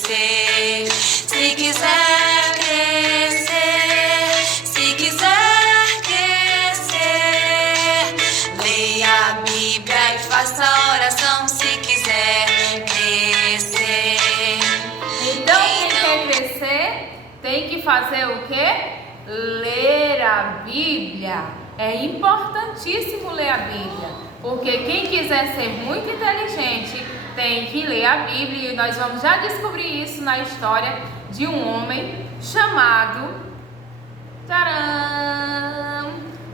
crescer, se quiser crescer, se quiser crescer, leia a Bíblia e faça oração se quiser crescer. Então, quem quer crescer tem que fazer o quê? Ler a Bíblia. É importantíssimo ler a Bíblia, porque quem quiser ser muito inteligente tem que ler a Bíblia, e nós vamos já descobrir isso na história de um homem chamado tcharam,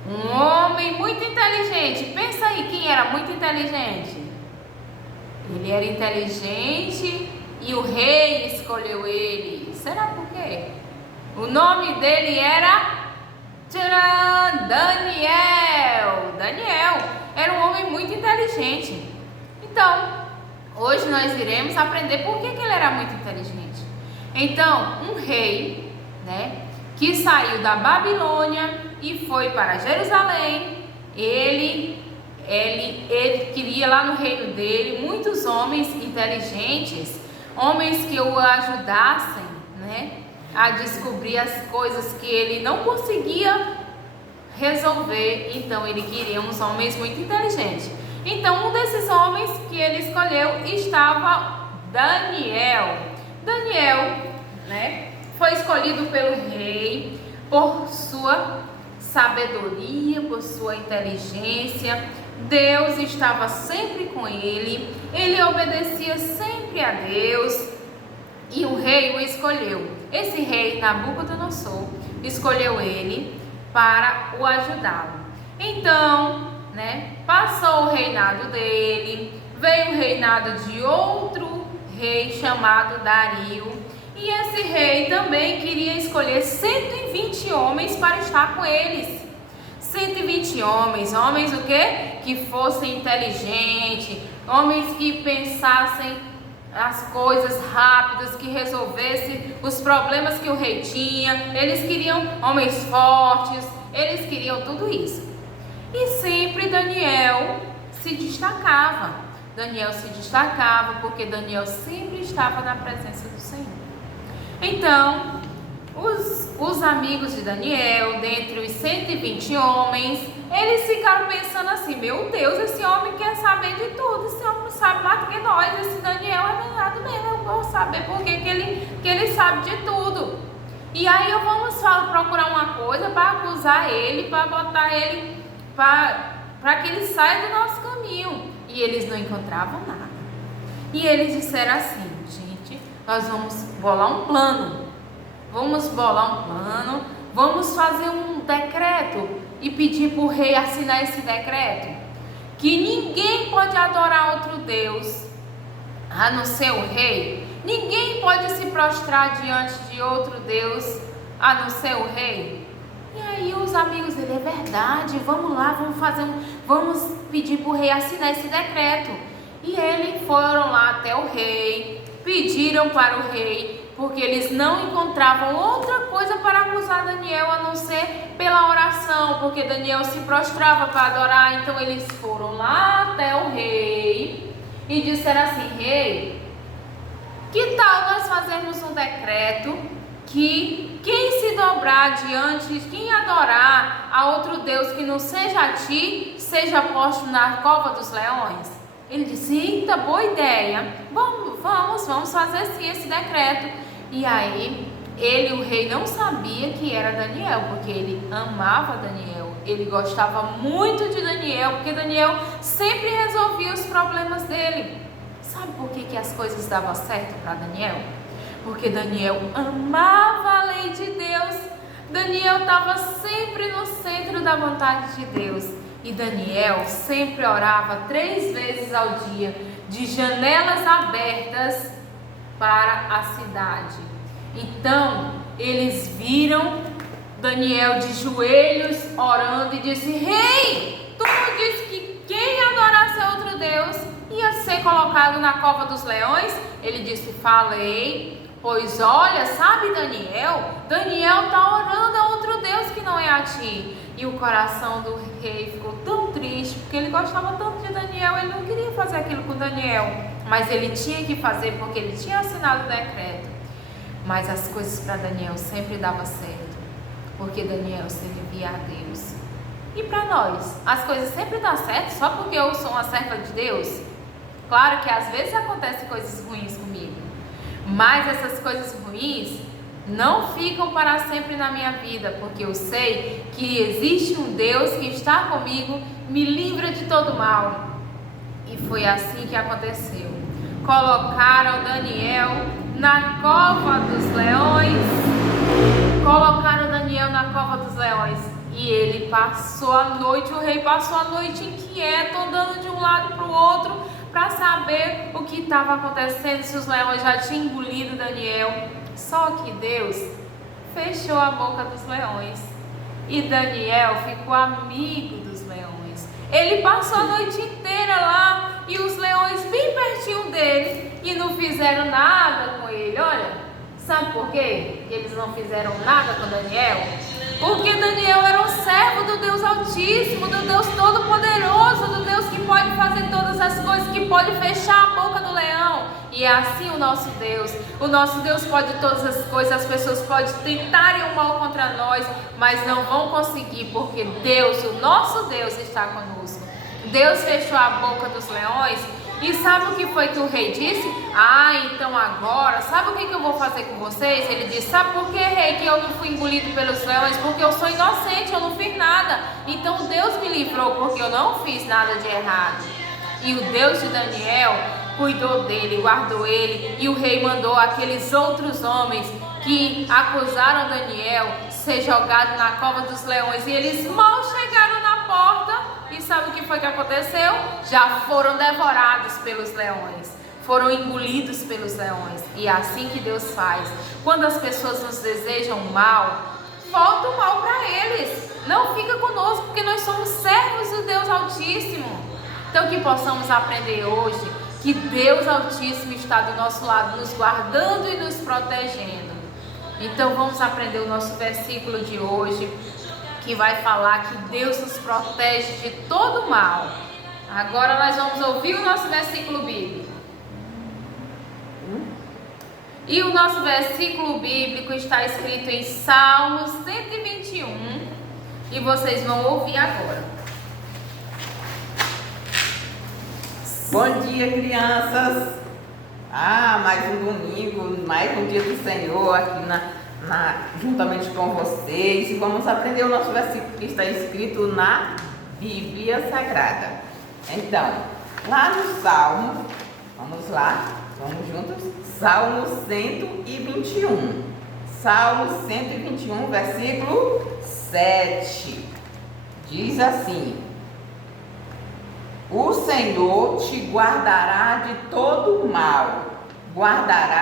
um homem muito inteligente. Pensa aí, quem era muito inteligente? Ele era inteligente e o rei escolheu ele. Será por quê? O nome dele era Daniel. Daniel era um homem muito inteligente. Então, hoje nós iremos aprender por que ele era muito inteligente. Então, um rei, que saiu da Babilônia e foi para Jerusalém, ele queria lá no reino dele muitos homens inteligentes, homens que o ajudassem, a descobrir as coisas que ele não conseguia resolver. Então ele queria uns homens muito inteligentes. Então um desses homens que ele escolheu estava Daniel. Daniel, foi escolhido pelo rei por sua sabedoria, por sua inteligência. Deus estava sempre com ele, ele obedecia sempre a Deus e o rei o escolheu. Esse rei, Nabucodonosor, escolheu ele para o ajudá-lo. Então, passou o reinado dele, veio o reinado de outro rei chamado Dario, e esse rei também queria escolher 120 homens para estar com eles. 120 homens o quê? Que fossem inteligentes, homens que pensassem as coisas rápidas, que resolvessem os problemas que o rei tinha. Eles queriam homens fortes, eles queriam tudo isso. E sempre Daniel se destacava. Daniel se destacava porque Daniel sempre estava na presença do Senhor. Então, os amigos de Daniel, dentre os 120 homens, eles ficaram pensando assim: meu Deus, esse homem quer saber de tudo, esse homem sabe mais do que nós, esse Daniel é danado mesmo, eu vou saber por que ele sabe de tudo. E aí vamos procurar uma coisa para acusar ele, para botar ele, para que ele saia do nosso caminho. E eles não encontravam nada. E eles disseram assim: gente, nós vamos bolar um plano. Vamos bolar um plano, vamos fazer um decreto e pedir para o rei assinar esse decreto, que ninguém pode adorar outro Deus a não ser o rei. Ninguém pode se prostrar diante de outro Deus a não ser o rei. E aí os amigos dele: é verdade, vamos lá, vamos pedir para o rei assinar esse decreto. E eles foram lá até o rei, pediram para o rei, porque eles não encontravam outra coisa para acusar Daniel a não ser pela oração, porque Daniel se prostrava para adorar. Então eles foram lá até o rei e disseram assim: rei, que tal nós fazermos um decreto que quem se dobrar diante, quem adorar a outro Deus que não seja a ti, seja posto na cova dos leões? Ele disse: eita, boa ideia, vamos fazer sim esse decreto. E aí, o rei não sabia que era Daniel, porque ele amava Daniel, ele gostava muito de Daniel, porque Daniel sempre resolvia os problemas dele. Sabe por que as coisas davam certo para Daniel? Porque Daniel amava a lei de Deus. Daniel estava sempre no centro da vontade de Deus. E Daniel sempre orava 3 vezes ao dia, de janelas abertas para a cidade. Então eles viram Daniel de joelhos orando e disse: rei, tu não disse que quem adorasse outro Deus ia ser colocado na cova dos leões? Ele disse: falei, pois olha, sabe Daniel está orando a outro Deus que não é a ti. E o coração do rei ficou tão triste, porque ele gostava tanto de Daniel, ele não queria fazer aquilo com Daniel. mas ele tinha que fazer porque ele tinha assinado o decreto. Mas as coisas para Daniel sempre davam certo, porque Daniel servia a Deus. E para nós, as coisas sempre dão certo só porque eu sou uma serva de Deus? Claro que às vezes acontecem coisas ruins comigo, mas essas coisas ruins não ficam para sempre na minha vida, porque eu sei que existe um Deus que está comigo, me livra de todo mal. E foi assim que aconteceu. Colocaram Daniel na cova dos leões. Colocaram Daniel na cova dos leões. E ele passou a noite, o rei passou a noite inquieto, andando de um lado para o outro, para saber o que estava acontecendo, se os leões já tinham engolido Daniel. Só que Deus fechou a boca dos leões. E Daniel ficou amigo dos leões. Ele passou a noite inteira lá e os leões bem pertinho dele e não fizeram nada com ele. Olha, sabe por quê que eles não fizeram nada com Daniel? Porque Daniel era um servo do Deus Altíssimo, do Deus Todo-Poderoso, do Deus que pode fazer todas as coisas, que pode fechar a boca do leão. E é assim o nosso Deus pode todas as coisas. As pessoas podem tentarem o mal contra nós, mas não vão conseguir, porque Deus, o nosso Deus, está conosco. Deus fechou a boca dos leões. E sabe o que foi que o rei disse? Então agora, sabe o que eu vou fazer com vocês? Ele disse, sabe por que, rei, que eu não fui engolido pelos leões? Porque eu sou inocente, eu não fiz nada. Então Deus me livrou, porque eu não fiz nada de errado. E o Deus de Daniel cuidou dele, guardou ele. E o rei mandou aqueles outros homens que acusaram Daniel ser jogado na cova dos leões. E eles mal chegaram na porta. E sabe o que foi que aconteceu? Já foram devorados pelos leões. Foram engolidos pelos leões. E é assim que Deus faz. Quando as pessoas nos desejam mal, volta o mal para eles. Não fica conosco, porque nós somos servos do Deus Altíssimo. Então que possamos aprender hoje que Deus Altíssimo está do nosso lado, nos guardando e nos protegendo. Então vamos aprender o nosso versículo de hoje, que vai falar que Deus nos protege de todo mal. Agora nós vamos ouvir o nosso versículo bíblico. E o nosso versículo bíblico está escrito em Salmos 121. E vocês vão ouvir agora. Bom dia, crianças! Mais um domingo, mais um dia do Senhor aqui juntamente com vocês. E vamos aprender o nosso versículo que está escrito na Bíblia Sagrada. Então, lá no Salmo, vamos lá, vamos juntos? Salmo 121. Salmo 121, versículo 7. Diz assim: o Senhor te guardará de todo mal, guardará